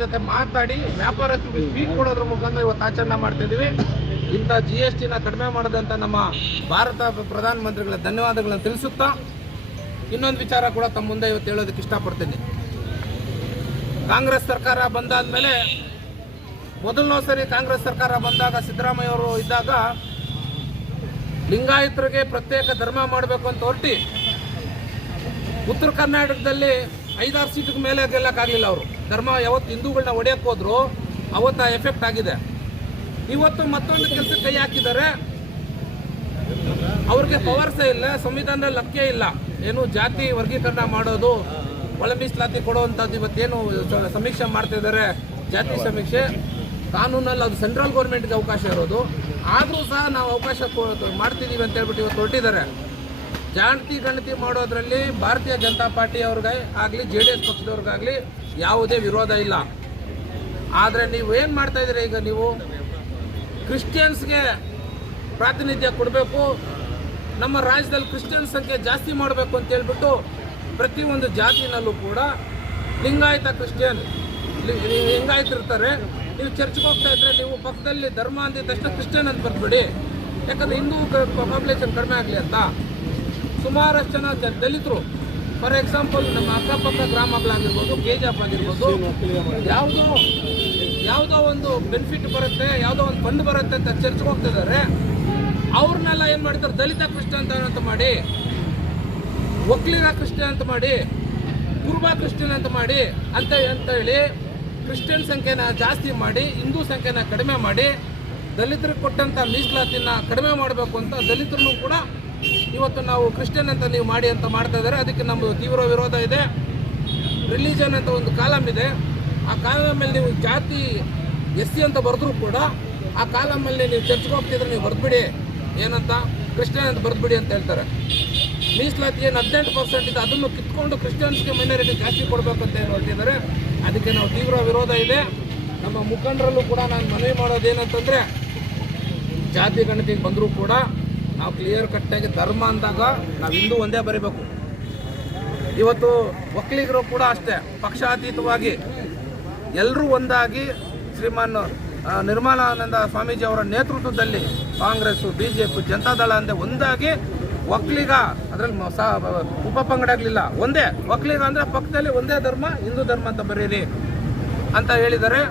ಜೊತೆ ಮಾತಾಡಿ ವ್ಯಾಪಾರಸ್ಥರಿಗೆ ಸ್ವೀಟ್ ಕೊಡೋದ್ರ ಮುಖಾಂತರ ಇವತ್ತು ಆಚರಣೆ ಮಾಡ್ತಿದ್ದೀವಿ. ಇಂಥ GSTನ ಕಡಿಮೆ ಮಾಡಿದಂಥ ನಮ್ಮ ಭಾರತ ಪ್ರಧಾನಮಂತ್ರಿಗಳ ಧನ್ಯವಾದಗಳನ್ನು ತಿಳಿಸುತ್ತಾ ಇನ್ನೊಂದು ವಿಚಾರ ಕೂಡ ತಮ್ಮ ಮುಂದೆ ಇವತ್ತು ಹೇಳೋದಕ್ಕೆ ಇಷ್ಟಪಡ್ತೀನಿ. ಕಾಂಗ್ರೆಸ್ ಸರ್ಕಾರ ಬಂದಾದ್ಮೇಲೆ ಮೊದಲನೇ ಸರಿ ಕಾಂಗ್ರೆಸ್ ಸರ್ಕಾರ ಬಂದಾಗ ಸಿದ್ದರಾಮಯ್ಯ ಅವರು ಇದ್ದಾಗ ಲಿಂಗಾಯತರಿಗೆ ಪ್ರತ್ಯೇಕ ಧರ್ಮ ಮಾಡಬೇಕು ಅಂತ ಹೊರಟಿ ಉತ್ತರ ಕರ್ನಾಟಕದಲ್ಲಿ 5-6 ಸೀಟಿಗೆ ಮೇಲೆ ಗೆಲ್ಲಕ್ಕಾಗಲಿಲ್ಲ. ಅವರು ಧರ್ಮ ಯಾವತ್ತು ಹಿಂದೂಗಳನ್ನ ಹೊಡೆಯಕ್ಕೆ ಹೋದ್ರು ಅವತ್ತು ಎಫೆಕ್ಟ್ ಆಗಿದೆ. ಇವತ್ತು ಮತ್ತೊಂದು ಕೆಲಸಕ್ಕೆ ಕೈ ಹಾಕಿದ್ದಾರೆ. ಅವ್ರಿಗೆ ಪವರ್ಸೇ ಇಲ್ಲ, ಸಂವಿಧಾನದಲ್ಲಿ ಹಕ್ಕೇ ಇಲ್ಲ. ಏನು ಜಾತಿ ವರ್ಗೀಕರಣ ಮಾಡೋದು, ಒಳ ಮೀಸಲಾತಿ ಕೊಡುವಂಥದ್ದು ಇವತ್ತೇನು ಸಮೀಕ್ಷೆ ಮಾಡ್ತಾ ಇದ್ದಾರೆ, ಜಾತಿ ಸಮೀಕ್ಷೆ ಕಾನೂನಲ್ಲಿ ಅದು ಸೆಂಟ್ರಲ್ ಗೌರ್ಮೆಂಟ್ಗೆ ಅವಕಾಶ ಇರೋದು. ಆದರೂ ಸಹ ನಾವು ಅವಕಾಶ ಮಾಡ್ತಿದ್ದೀವಿ ಅಂತ ಹೇಳ್ಬಿಟ್ಟು ಇವತ್ತು ಹೊರಟಿದ್ದಾರೆ. ಜಾತಿ ಗಣತಿ ಮಾಡೋದ್ರಲ್ಲಿ ಭಾರತೀಯ ಜನತಾ ಪಾರ್ಟಿ ಅವ್ರಿಗೆ ಆಗಲಿ JDS ಪಕ್ಷದವ್ರಿಗಾಗಲಿ ಯಾವುದೇ ವಿರೋಧ ಇಲ್ಲ. ಆದರೆ ನೀವು ಏನು ಮಾಡ್ತಾ ಇದ್ದೀರಿ, ಈಗ ನೀವು ಕ್ರಿಶ್ಚಿಯನ್ಸ್ಗೆ ಪ್ರಾತಿನಿಧ್ಯ ಕೊಡಬೇಕು, ನಮ್ಮ ರಾಜ್ಯದಲ್ಲಿ ಕ್ರಿಶ್ಚಿಯನ್ ಸಂಖ್ಯೆ ಜಾಸ್ತಿ ಮಾಡಬೇಕು ಅಂತ ಹೇಳ್ಬಿಟ್ಟು ಪ್ರತಿಯೊಂದು ಜಾತಿನಲ್ಲೂ ಕೂಡ ಲಿಂಗಾಯತ ಕ್ರಿಶ್ಚಿಯನ್ ಲಿಂಗಾಯತರಿರ್ತಾರೆ. ನೀವು ಚರ್ಚ್ಗೆ ಹೋಗ್ತಾ ಇದ್ರೆ ನೀವು ಪಕ್ಕದಲ್ಲಿ ಧರ್ಮ ಅಂದಿದ ತಕ್ಷಣ ಕ್ರಿಶ್ಚಿಯನ್ ಅಂತ ಬರ್ಬೇಡಿ, ಯಾಕಂದರೆ ಹಿಂದೂ ಪಾಪ್ಯುಲೇಷನ್ ಕಡಿಮೆ ಆಗಲಿ ಅಂತ. ಸುಮಾರಷ್ಟು ಜನ ದಲಿತರು, ಫಾರ್ ಎಕ್ಸಾಂಪಲ್ ನಮ್ಮ ಅಕ್ಕಪಕ್ಕ ಗ್ರಾಮಗಳಾಗಿರ್ಬೋದು, KJP ಆಗಿರ್ಬೋದು, ಯಾವುದೋ ಒಂದು ಬೆನಿಫಿಟ್ ಬರುತ್ತೆ, ಯಾವುದೋ ಒಂದು ಫಂಡ್ ಬರುತ್ತೆ ಅಂತ ಚರ್ಚ್ಗೆ ಹೋಗ್ತಿದ್ದಾರೆ. ಅವ್ರನ್ನೆಲ್ಲ ಏನು ಮಾಡ್ತಾರೆ, ದಲಿತ ಕ್ರಿಶ್ಚಿಯನ್ ಅಂತ ಮಾಡಿ, ಒಕ್ಕಲಿಗ ಕ್ರಿಶ್ಚಿಯನ್ ಅಂತ ಮಾಡಿ, ಕುರುಬ ಕ್ರಿಶ್ಚಿಯನ್ ಅಂತ ಮಾಡಿ ಅಂತ ಹೇಳಿ ಕ್ರಿಶ್ಚಿಯನ್ ಸಂಖ್ಯೆನ ಜಾಸ್ತಿ ಮಾಡಿ ಹಿಂದೂ ಸಂಖ್ಯೆನ ಕಡಿಮೆ ಮಾಡಿ ದಲಿತರಿಗೆ ಕೊಟ್ಟಂಥ ಮೀಸಲಾತಿನ ಕಡಿಮೆ ಮಾಡಬೇಕು ಅಂತ ದಲಿತರನ್ನು ಕೂಡ ಇವತ್ತು ನಾವು ಕ್ರಿಶ್ಚಿಯನ್ ಅಂತ ನೀವು ಮಾಡಿ ಅಂತ ಮಾಡ್ತಾ ಇದ್ದಾರೆ. ಅದಕ್ಕೆ ನಮ್ಮದು ತೀವ್ರ ವಿರೋಧ ಇದೆ. ರಿಲಿಜನ್ ಅಂತ ಒಂದು ಕಾಲಮ್ ಇದೆ, ಆ ಕಾಲಮಲ್ಲಿ ನೀವು ಜಾತಿ SC ಅಂತ ಬರೆದ್ರೂ ಕೂಡ ಆ ಕಾಲಮಲ್ಲಿ ನೀವು ಚರ್ಚ್ಗೆ ಹೋಗ್ತಿದ್ರೆ ನೀವು ಬರೆದ್ಬಿಡಿ, ಏನಂತ ಕ್ರಿಶ್ಚಿಯನ್ ಅಂತ ಬರೆದ್ಬಿಡಿ ಅಂತ ಹೇಳ್ತಾರೆ. ಮೀಸಲಾತಿ ಏನು 18% ಇದೆ, ಅದನ್ನು ಕಿತ್ಕೊಂಡು ಕ್ರಿಶ್ಚಿಯನ್ಸ್ಗೆ ಮೈನಾರಿಟಿ ಜಾಸ್ತಿ ಕೊಡಬೇಕು ಅಂತ ಏನು ಹೊರಟಿದ್ದಾರೆ. ಅದಕ್ಕೆ ನಾವು ತೀವ್ರ ವಿರೋಧ ಇದೆ. ನಮ್ಮ ಮುಖಂಡರಲ್ಲೂ ಕೂಡ ನಾನು ಮನವಿ ಮಾಡೋದೇನಂತಂದರೆ, ಜಾತಿ ಗಣತಿಗೆ ಬಂದರೂ ಕೂಡ ನಾವು ಕ್ಲಿಯರ್ ಕಟ್ಟಾಗಿ ಧರ್ಮ ಅಂದಾಗ ನಾವು ಹಿಂದೂ ಒಂದೇ ಬರೀಬೇಕು. ಇವತ್ತು ಒಕ್ಕಲಿಗರು ಕೂಡ ಅಷ್ಟೇ, ಪಕ್ಷಾತೀತವಾಗಿ ಎಲ್ಲರೂ ಒಂದಾಗಿ ಶ್ರೀಮಾನ್ ನಿರ್ಮಲಾನಂದ ಸ್ವಾಮೀಜಿ ಅವರ ನೇತೃತ್ವದಲ್ಲಿ ಕಾಂಗ್ರೆಸ್ಸು, BJP, ಜನತಾದಳ ಅಂತ ಒಂದಾಗಿ ಒಕ್ಕಲಿಗ ಅದರಲ್ಲಿ ಉಪಪಂಗಡಗಳಿಲ್ಲ, ಒಂದೇ ಒಕ್ಕಲಿಗ ಅಂದರೆ ಪಕ್ಕದಲ್ಲಿ ಒಂದೇ ಧರ್ಮ, ಹಿಂದೂ ಧರ್ಮ ಅಂತ ಬರೀರಿ ಅಂತ ಹೇಳಿದ್ದಾರೆ.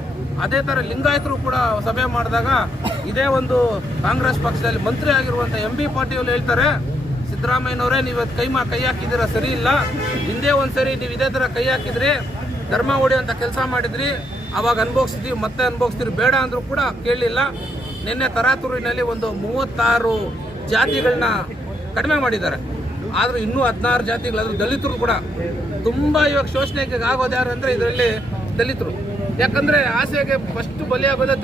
ಅದೇ ಥರ ಲಿಂಗಾಯತರು ಕೂಡ ಸಭೆ ಮಾಡಿದಾಗ ಇದೇ ಒಂದು ಕಾಂಗ್ರೆಸ್ ಪಕ್ಷದಲ್ಲಿ ಮಂತ್ರಿ ಆಗಿರುವಂಥ MB ಪಾಟೀಲ್ ಹೇಳ್ತಾರೆ, ಸಿದ್ದರಾಮಯ್ಯನವರೇ ನೀವು ಕೈ ಹಾಕಿದ್ದೀರ ಸರಿ ಇಲ್ಲ, ಹಿಂದೆ ಒಂದು ಸರಿ ನೀವು ಇದೇ ಥರ ಕೈ ಹಾಕಿದ್ರಿ, ಧರ್ಮ ಹೊಡೆಯುವಂಥ ಕೆಲಸ ಮಾಡಿದ್ರಿ, ಅವಾಗ ಅನುಭವಿಸಿದ್ವಿ, ಮತ್ತೆ ಅನುಭವಿಸ್ತೀರಿ, ಬೇಡ ಅಂದರೂ ಕೂಡ ಕೇಳಲಿಲ್ಲ. ನಿನ್ನೆ ತರಾತುರಿನಲ್ಲಿ ಒಂದು 36 ಜಾತಿಗಳನ್ನ ಕಡಿಮೆ ಮಾಡಿದ್ದಾರೆ. ಆದರೂ ಇನ್ನೂ 16 ಜಾತಿಗಳಾದರೂ ದಲಿತರು ಕೂಡ ತುಂಬ ಇವಾಗ ಶೋಷಣೆಗೆ ಆಗೋದು ಯಾರು ಅಂದರೆ ಇದರಲ್ಲಿ ದಲಿತರು. ಯಾಕಂದರೆ ಆಸೆಗೆ ಫಸ್ಟ್ ಬಲಿಯಾಗೋದೇ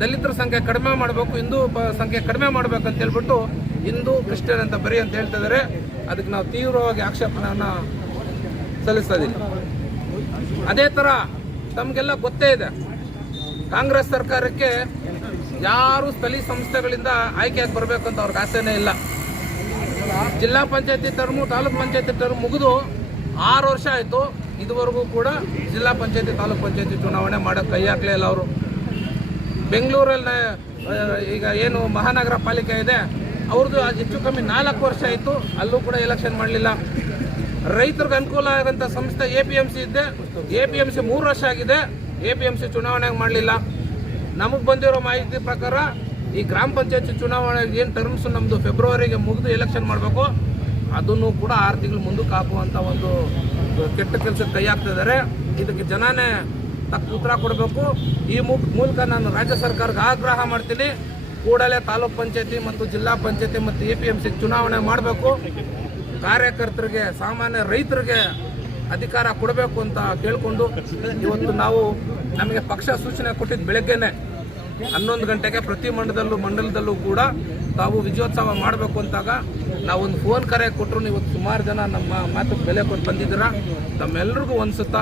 ದಲಿತರ ಸಂಖ್ಯೆ ಕಡಿಮೆ ಮಾಡಬೇಕು, ಹಿಂದೂ ಸಂಖ್ಯೆ ಕಡಿಮೆ ಮಾಡಬೇಕು ಅಂತ ಹೇಳ್ಬಿಟ್ಟು ಹಿಂದೂ ಕ್ರಿಶ್ಚಿಯನ್ ಅಂತ ಬರೀ ಅಂತ ಹೇಳ್ತಾ ಇದ್ದಾರೆ. ಅದಕ್ಕೆ ನಾವು ತೀವ್ರವಾಗಿ ಆಕ್ಷೇಪಣೆಯನ್ನು ಸಲ್ಲಿಸ್ತಾ ಇದ್ದೀವಿ. ಅದೇ ಥರ ತಮಗೆಲ್ಲ ಗೊತ್ತೇ ಇದೆ, ಕಾಂಗ್ರೆಸ್ ಸರ್ಕಾರಕ್ಕೆ ಯಾರು ಸ್ಥಳೀಯ ಸಂಸ್ಥೆಗಳಿಂದ ಆಯ್ಕೆಯಾಗಿ ಬರಬೇಕು ಅಂತ ಅವ್ರಿಗೆ ಆಸೆನೇ ಇಲ್ಲ. ಜಿಲ್ಲಾ ಪಂಚಾಯತಿ ಟರ್ಮು, ತಾಲೂಕು ಪಂಚಾಯತಿ ಟರ್ಮ್ ಮುಗಿದು 6 ವರ್ಷ ಆಯಿತು, ಇದುವರೆಗೂ ಕೂಡ ಜಿಲ್ಲಾ ಪಂಚಾಯತಿ, ತಾಲೂಕು ಪಂಚಾಯತಿ ಚುನಾವಣೆ ಮಾಡೋಕ್ಕೆ ಕೈ ಹಾಕಲೇ ಇಲ್ಲ ಅವರು. ಬೆಂಗಳೂರಲ್ಲಿ ಈಗ ಏನು ಮಹಾನಗರ ಪಾಲಿಕೆ ಇದೆ ಅವ್ರದ್ದು ಹೆಚ್ಚು ಕಮ್ಮಿ 4 ವರ್ಷ ಆಯಿತು, ಅಲ್ಲೂ ಕೂಡ ಎಲೆಕ್ಷನ್ ಮಾಡಲಿಲ್ಲ. ರೈತರಿಗೆ ಅನುಕೂಲ ಆಗೋಂಥ ಸಂಸ್ಥೆ APMC ಇದೆ, APMC 3 ವರ್ಷ ಆಗಿದೆ, APMC ಚುನಾವಣೆ ಮಾಡಲಿಲ್ಲ. ನಮಗೆ ಬಂದಿರೋ ಮಾಹಿತಿ ಪ್ರಕಾರ ಈ ಗ್ರಾಮ ಪಂಚಾಯತಿ ಚುನಾವಣೆ ಏನು ಟರ್ಮ್ಸ್ ನಮ್ಮದು ಫೆಬ್ರವರಿಗೆ ಮುಗಿದು ಎಲೆಕ್ಷನ್ ಮಾಡಬೇಕು, ಅದನ್ನು ಕೂಡ 6 ತಿಂಗಳು ಮುಂದಕ್ಕೆ ಹಾಕುವಂಥ ಒಂದು ಕೆಟ್ಟ ಕೆಲಸಕ್ಕೆ ಕೈ ಹಾಕ್ತಿದ್ದಾರೆ. ಇದಕ್ಕೆ ಜನನೇ ತಕ್ಕ ಉತ್ತರ ಕೊಡಬೇಕು. ಈ ಮೂಲಕ ನಾನು ರಾಜ್ಯ ಸರ್ಕಾರಕ್ಕೆ ಆಗ್ರಹ ಮಾಡ್ತೀನಿ, ಕೂಡಲೇ ತಾಲೂಕು ಪಂಚಾಯತಿ ಮತ್ತು ಜಿಲ್ಲಾ ಪಂಚಾಯತಿ ಮತ್ತು APMC ಚುನಾವಣೆ ಮಾಡಬೇಕು. ಕಾರ್ಯಕರ್ತರಿಗೆ, ಸಾಮಾನ್ಯ ರೈತರಿಗೆ ಅಧಿಕಾರ ಕೊಡಬೇಕು ಅಂತ ಕೇಳಿಕೊಂಡು ಇವತ್ತು ನಮಗೆ ಪಕ್ಷ ಸೂಚನೆ ಕೊಟ್ಟಿದ್ದು ಬೆಳಗ್ಗೆನೆ 11 ಗಂಟೆಗೆ ಪ್ರತಿ ಮಂಡಲದಲ್ಲೂ ಕೂಡ ತಾವು ವಿಜಯೋತ್ಸವ ಮಾಡಬೇಕು ಅಂತಾಗ ನಾವೊಂದು ಫೋನ್ ಕರೆ ಕೊಟ್ಟರು. ಇವತ್ತು ಸುಮಾರು ಜನ ನಮ್ಮ ಮಾತು ಬೆಲೆ ಕೊಟ್ಟು ಬಂದಿದ್ದೀರಾ. ನಮ್ಮೆಲ್ಲರಿಗೂ ಅನಿಸುತ್ತಾ